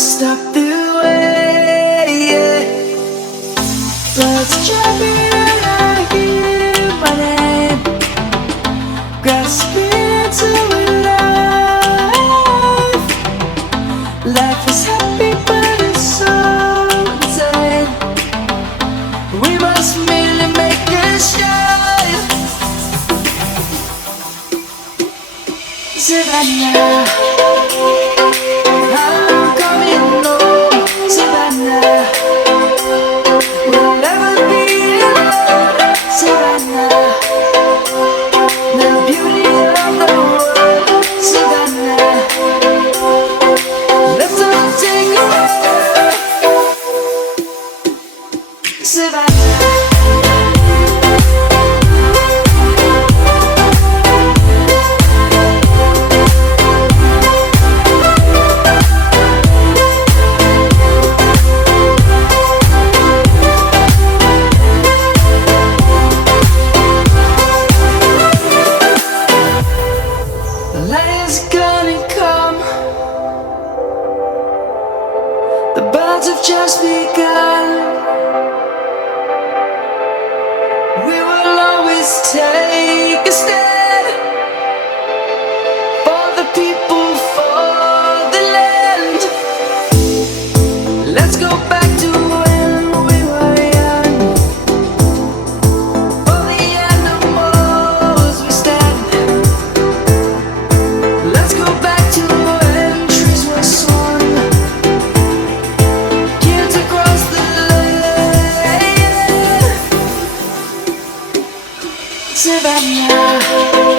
stop the way, yeah. Let's jump in and I hear my name, grasping into life. Life is happy but it's so insane. We must merely make it shine. Savannah, I'm coming home. Savannah, we'll never be alone. Savannah, the beauty of the world. Savannah, let's all take a walk. Savannah. Light is gonna come. The birds have just begun. We will always take a stand for the people, for the land. Let's go back to when we were young. For the animals we stand. Let's go back to when trees were sown, kids across the land. Savannah.